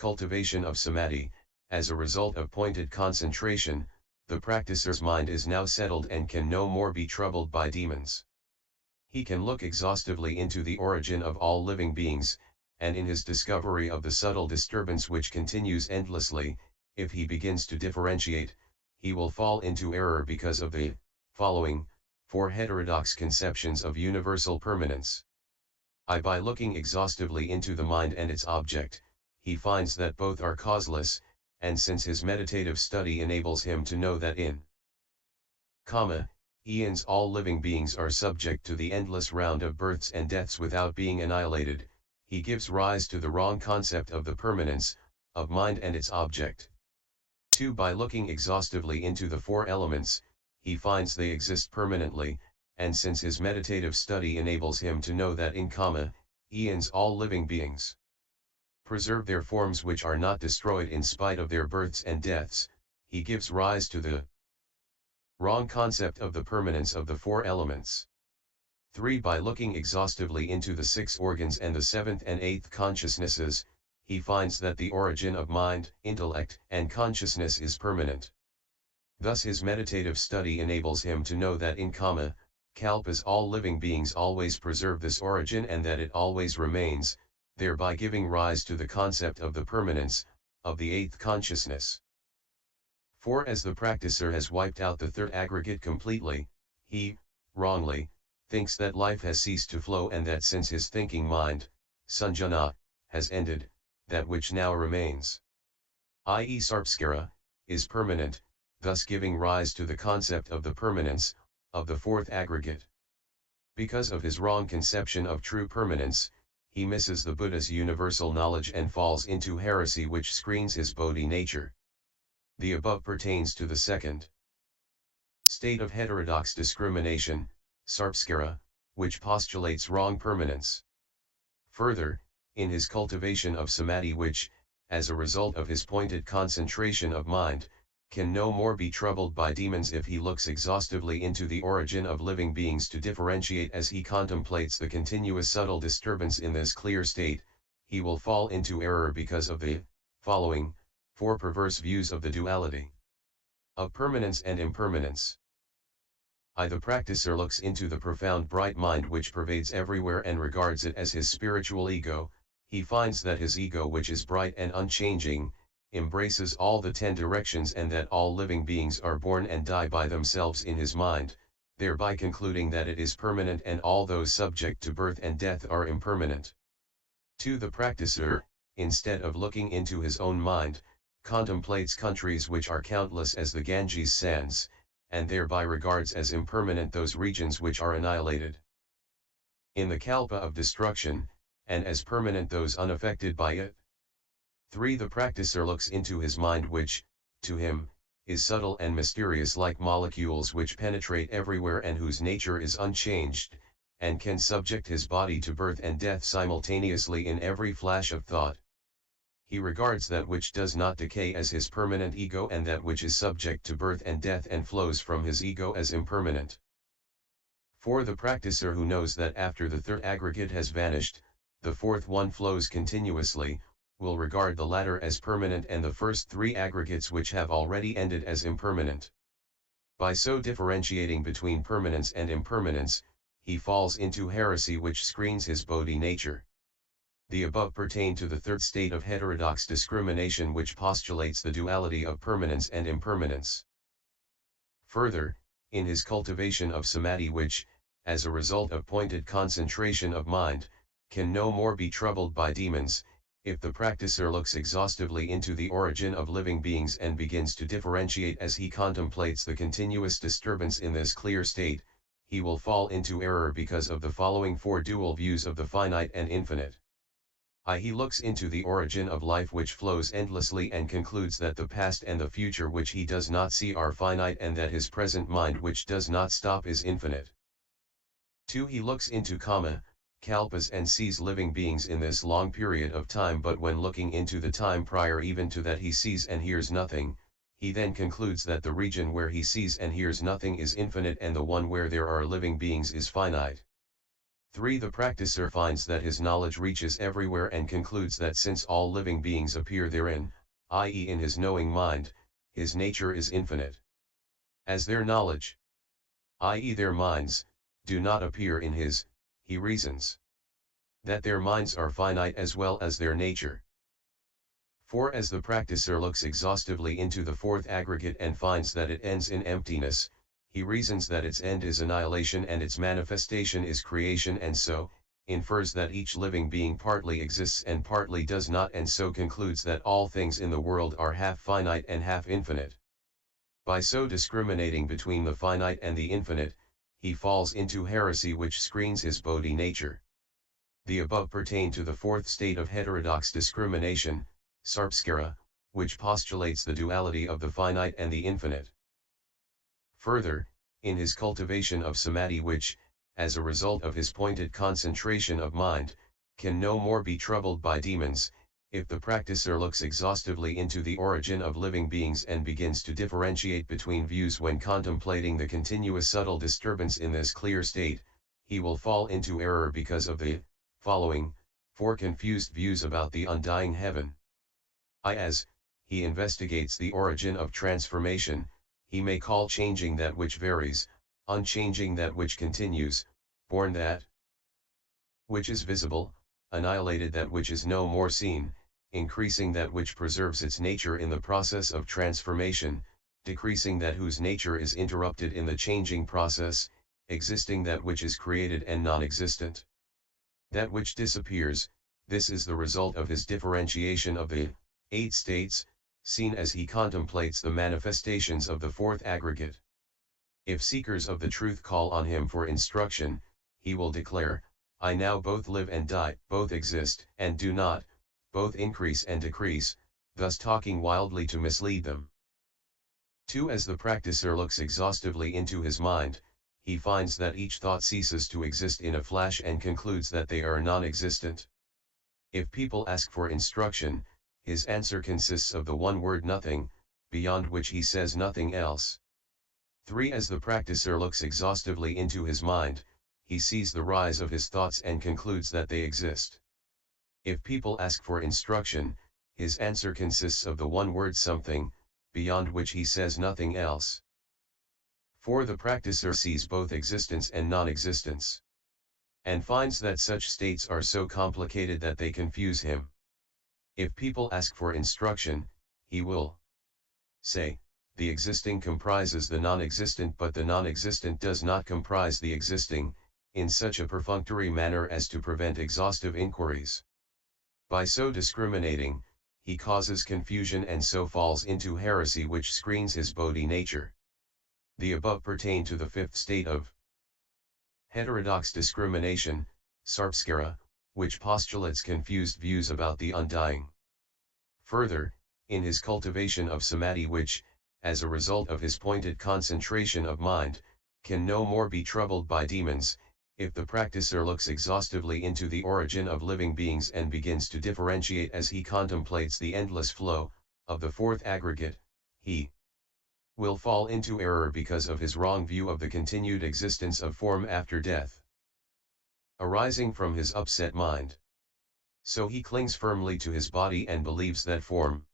cultivation of samadhi, as a result of pointed concentration, the practicer's mind is now settled and can no more be troubled by demons. He can look exhaustively into the origin of all living beings, and in his discovery of the subtle disturbance which continues endlessly, if he begins to differentiate, he will fall into error because of the following 4 heterodox conceptions of universal permanence. By looking exhaustively into the mind and its object, he finds that both are causeless, and since his meditative study enables him to know that in aeons all living beings are subject to the endless round of births and deaths without being annihilated, he gives rise to the wrong concept of the permanence of mind and its object. 2. By looking exhaustively into the 4 elements, he finds they exist permanently, and since his meditative study enables him to know that in aeons all living beings preserve their forms which are not destroyed in spite of their births and deaths, he gives rise to the wrong concept of the permanence of the 4 elements. 3. By looking exhaustively into the 6 organs and the 7th and 8th consciousnesses, he finds that the origin of mind, intellect, and consciousness is permanent. Thus his meditative study enables him to know that in kalpas all living beings always preserve this origin and that it always remains, thereby giving rise to the concept of the permanence of the 8th consciousness. 4. As the practicer has wiped out the 3rd aggregate completely, he, wrongly, thinks that life has ceased to flow and that since his thinking mind, sanjana, has ended, that which now remains, i.e. sarpskara, is permanent, thus giving rise to the concept of the permanence of the 4th aggregate. Because of his wrong conception of true permanence, he misses the Buddha's universal knowledge and falls into heresy which screens his bodhi nature. The above pertains to the 2nd state of heterodox discrimination, sarpskara, which postulates wrong permanence. Further, in his cultivation of samadhi which, as a result of his pointed concentration of mind, can no more be troubled by demons if he looks exhaustively into the origin of living beings to differentiate as he contemplates the continuous subtle disturbance in this clear state, he will fall into error because of the following 4 perverse views of the duality of permanence and impermanence. The practicer looks into the profound bright mind which pervades everywhere and regards it as his spiritual ego. He finds that his ego, which is bright and unchanging, embraces all the 10 directions and that all living beings are born and die by themselves in his mind, thereby concluding that it is permanent and all those subject to birth and death are impermanent. 2. The practicer, instead of looking into his own mind, contemplates countries which are countless as the Ganges sands, and thereby regards as impermanent those regions which are annihilated in the kalpa of destruction, and as permanent those unaffected by it. 3. The practicer looks into his mind which, to him, is subtle and mysterious like molecules which penetrate everywhere and whose nature is unchanged, and can subject his body to birth and death simultaneously in every flash of thought. He regards that which does not decay as his permanent ego and that which is subject to birth and death and flows from his ego as impermanent. 4. The practicer who knows that after the 3rd aggregate has vanished, the 4th one flows continuously, will regard the latter as permanent and the first 3 aggregates which have already ended as impermanent. By so differentiating between permanence and impermanence, he falls into heresy which screens his bodhi nature. The above pertain to the 3rd state of heterodox discrimination which postulates the duality of permanence and impermanence. Further, in his cultivation of samadhi which, as a result of pointed concentration of mind, can no more be troubled by demons, if the practicer looks exhaustively into the origin of living beings and begins to differentiate as he contemplates the continuous disturbance in this clear state, he will fall into error because of the following 4 dual views of the finite and infinite. He looks into the origin of life which flows endlessly and concludes that the past and the future which he does not see are finite and that his present mind which does not stop is infinite. 2. He looks into kalpas and sees living beings in this long period of time, but when looking into the time prior even to that he sees and hears nothing, he then concludes that the region where he sees and hears nothing is infinite and the one where there are living beings is finite. 3. The practicer finds that his knowledge reaches everywhere and concludes that since all living beings appear therein, i.e. in his knowing mind, his nature is infinite. As their knowledge, i.e. their minds, do not appear in his, he reasons that their minds are finite as well as their nature. 4. As the practicer looks exhaustively into the fourth aggregate and finds that it ends in emptiness, he reasons that its end is annihilation and its manifestation is creation, and so, infers that each living being partly exists and partly does not, and so concludes that all things in the world are half finite and half infinite. By so discriminating between the finite and the infinite, he falls into heresy which screens his Bodhi nature. The above pertain to the fourth state of heterodox discrimination, Sarpskara, which postulates the duality of the finite and the infinite. Further, in his cultivation of samadhi, which, as a result of his pointed concentration of mind, can no more be troubled by demons, if the practicer looks exhaustively into the origin of living beings and begins to differentiate between views when contemplating the continuous subtle disturbance in this clear state, he will fall into error because of the following 4 confused views about the undying heaven. As he investigates the origin of transformation, he may call changing that which varies, unchanging that which continues, born that which is visible, annihilated that which is no more seen, increasing that which preserves its nature in the process of transformation, decreasing that whose nature is interrupted in the changing process, existing that which is created and non-existent. That which disappears, this is the result of his differentiation of the 8 states, seen as he contemplates the manifestations of the fourth aggregate. If seekers of the truth call on him for instruction, he will declare, I now both live and die, both exist and do not, both increase and decrease, thus talking wildly to mislead them. 2. As the practicer looks exhaustively into his mind, he finds that each thought ceases to exist in a flash and concludes that they are non-existent. If people ask for instruction, his answer consists of the one word nothing, beyond which he says nothing else. 3. As the practicer looks exhaustively into his mind, he sees the rise of his thoughts and concludes that they exist. If people ask for instruction, his answer consists of the one word something, beyond which he says nothing else. 4. The practicer sees both existence and non-existence, and finds that such states are so complicated that they confuse him. If people ask for instruction, he will say, the existing comprises the non-existent, but the non-existent does not comprise the existing, in such a perfunctory manner as to prevent exhaustive inquiries. By so discriminating, he causes confusion and so falls into heresy which screens his Bodhi nature. The above pertain to the fifth state of heterodox discrimination, Sarpskara, which postulates confused views about the undying. Further, in his cultivation of samadhi, which, as a result of his pointed concentration of mind, can no more be troubled by demons, if the practicer looks exhaustively into the origin of living beings and begins to differentiate as he contemplates the endless flow of the fourth aggregate, he will fall into error because of his wrong view of the continued existence of form after death, arising from his upset mind. So he clings firmly to his body and believes that form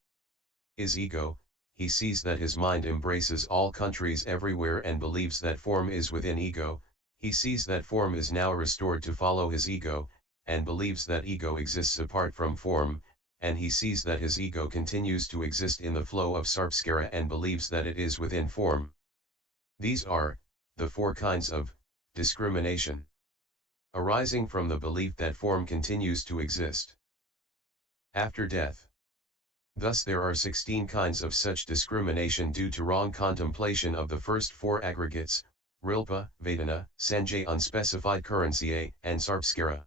is ego. He sees that his mind embraces all countries everywhere and believes that form is within ego. He sees that form is now restored to follow his ego, and believes that ego exists apart from form, and he sees that his ego continues to exist in the flow of Sarpskara and believes that it is within form. These are the 4 kinds of discrimination, arising from the belief that form continues to exist after death. Thus there are 16 kinds of such discrimination due to wrong contemplation of the first 4 aggregates, Rilpa, Vedana, Sanjay, unspecified currency, and Sarpskara.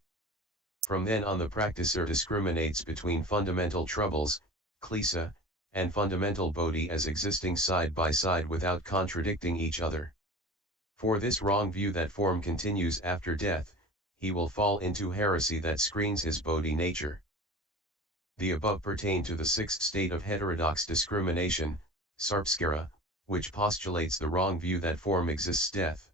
From then on the practicer discriminates between fundamental troubles, klesa, and fundamental bodhi as existing side by side without contradicting each other. For this wrong view that form continues after death, he will fall into heresy that screens his bodhi nature. The above pertain to the 6th state of heterodox discrimination, Sarpskara, which postulates the wrong view that form exists death.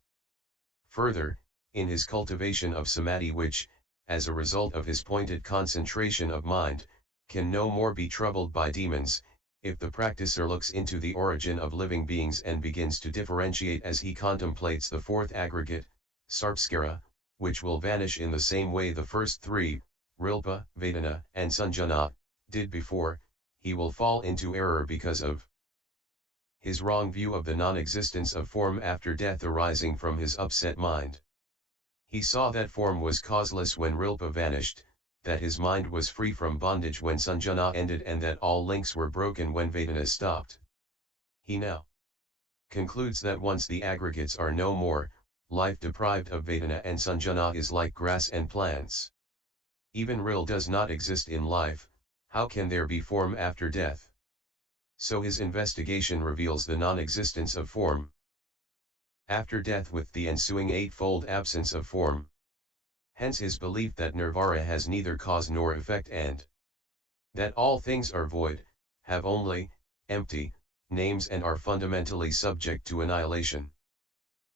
Further, in his cultivation of samadhi which, as a result of his pointed concentration of mind, can no more be troubled by demons, if the practicer looks into the origin of living beings and begins to differentiate as he contemplates the fourth aggregate, sarpskara, which will vanish in the same way the first three, rilpa, vedana, and sanjana, did before, he will fall into error because of his wrong view of the non-existence of form after death arising from his upset mind. He saw that form was causeless when rilpa vanished, that his mind was free from bondage when sanjana ended, and that all links were broken when vedana stopped. He now concludes that once the aggregates are no more, life deprived of vedana and sanjana is like grass and plants. Even ril does not exist in life, how can there be form after death? So his investigation reveals the non-existence of form after death with the ensuing eightfold absence of form. Hence his belief that nirvana has neither cause nor effect and that all things are void, have only, empty, names and are fundamentally subject to annihilation.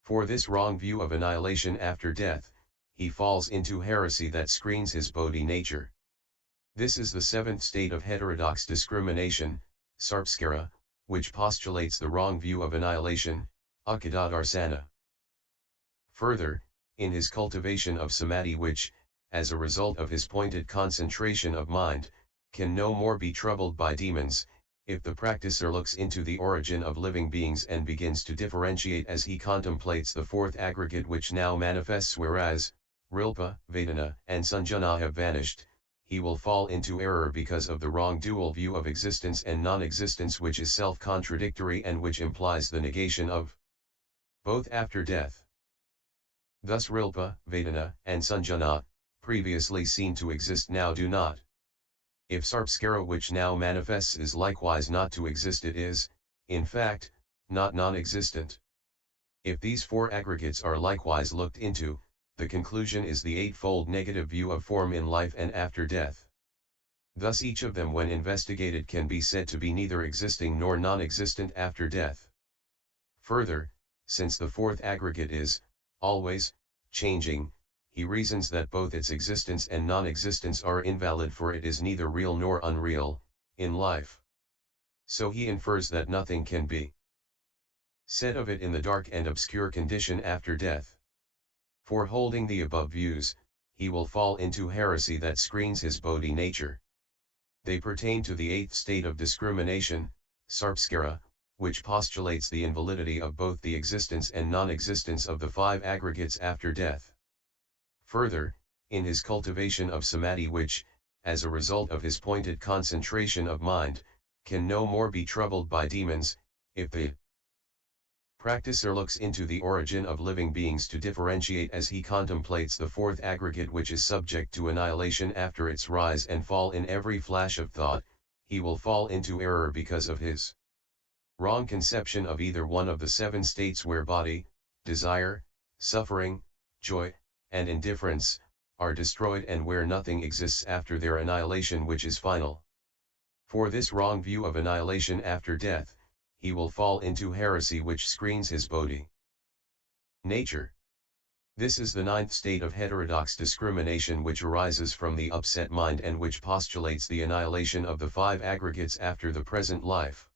For this wrong view of annihilation after death, he falls into heresy that screens his bodhi nature. This is the seventh state of heterodox discrimination, sarpskara, which postulates the wrong view of annihilation, akadadarsana. Further, in his cultivation of samadhi which, as a result of his pointed concentration of mind, can no more be troubled by demons, if the practicer looks into the origin of living beings and begins to differentiate as he contemplates the fourth aggregate which now manifests whereas, rilpa, vedana, and sanjana have vanished, he will fall into error because of the wrong dual view of existence and non-existence which is self-contradictory and which implies the negation of both after death. Thus rilpa, vedana, and sanjana, previously seen to exist now do not. If sarpskara which now manifests is likewise not to exist, it is, in fact, not non-existent. If these four aggregates are likewise looked into, the conclusion is the eightfold negative view of form in life and after death. Thus each of them when investigated can be said to be neither existing nor non-existent after death. Further, since the fourth aggregate is, always, changing, he reasons that both its existence and non-existence are invalid, for it is neither real nor unreal, in life. So he infers that nothing can be said of it in the dark and obscure condition after death. For holding the above views, he will fall into heresy that screens his bodhi nature. They pertain to the eighth state of discrimination, sarpskara, which postulates the invalidity of both the existence and non-existence of the five aggregates after death. Further, in his cultivation of samadhi which, as a result of his pointed concentration of mind, can no more be troubled by demons, if the practicer looks into the origin of living beings to differentiate as he contemplates the fourth aggregate which is subject to annihilation after its rise and fall in every flash of thought, he will fall into error because of his wrong conception of either one of the seven states where body, desire, suffering, joy, and indifference, are destroyed and where nothing exists after their annihilation which is final. For this wrong view of annihilation after death, he will fall into heresy which screens his bodhi nature. This is the ninth state of heterodox discrimination which arises from the upset mind and which postulates the annihilation of the five aggregates after the present life.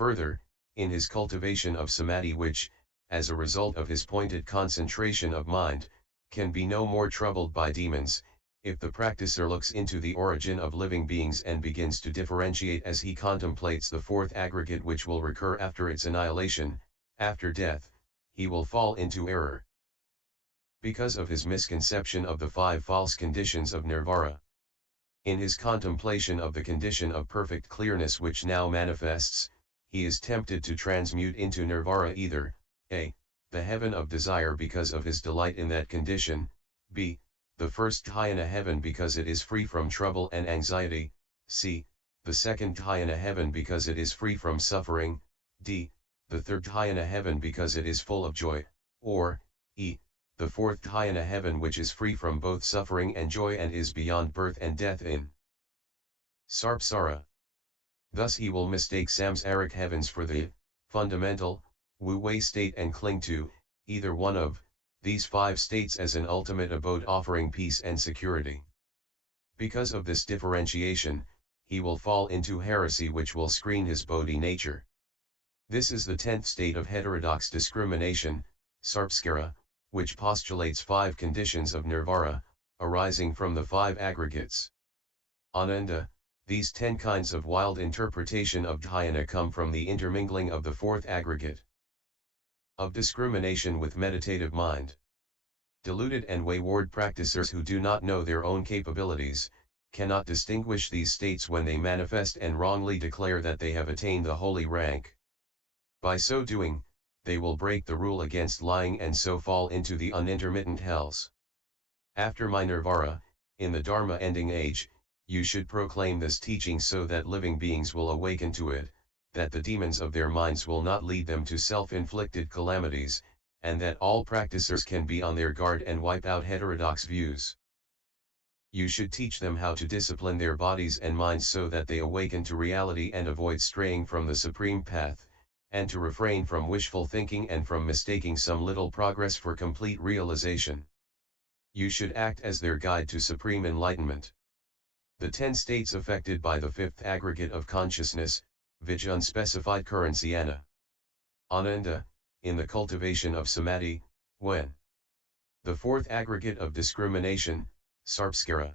Further, in his cultivation of samadhi which, as a result of his pointed concentration of mind, can be no more troubled by demons, if the practicer looks into the origin of living beings and begins to differentiate as he contemplates the fourth aggregate which will recur after its annihilation, after death, he will fall into error because of his misconception of the five false conditions of nirvana. In his contemplation of the condition of perfect clearness which now manifests, he is tempted to transmute into nirvana either, a. the heaven of desire because of his delight in that condition, b. the first dhyana heaven because it is free from trouble and anxiety, c. the second dhyana heaven because it is free from suffering, d. the third dhyana heaven because it is full of joy, or e. the fourth dhyana heaven which is free from both suffering and joy and is beyond birth and death in sarpsara. Thus he will mistake samsaric heavens for the fundamental, wu-wei state and cling to either one of these 5 states as an ultimate abode offering peace and security. Because of this differentiation, he will fall into heresy which will screen his Bodhi nature. This is the 10th state of heterodox discrimination, sarpskara, which postulates 5 conditions of nirvana, arising from the 5 aggregates. Ananda, these 10 kinds of wild interpretation of dhyana come from the intermingling of the 4th aggregate of discrimination with meditative mind. Deluded and wayward practicers who do not know their own capabilities, cannot distinguish these states when they manifest and wrongly declare that they have attained the holy rank. By so doing, they will break the rule against lying and so fall into the unintermittent hells. After my nirvana, in the Dharma ending age, you should proclaim this teaching so that living beings will awaken to it, that the demons of their minds will not lead them to self-inflicted calamities, and that all practicers can be on their guard and wipe out heterodox views. You should teach them how to discipline their bodies and minds so that they awaken to reality and avoid straying from the supreme path, and to refrain from wishful thinking and from mistaking some little progress for complete realization. You should act as their guide to supreme enlightenment. The 10 states affected by the 5th aggregate of consciousness, which unspecified currency Ananda, in the cultivation of samadhi, when the 4th aggregate of discrimination, sarpskara,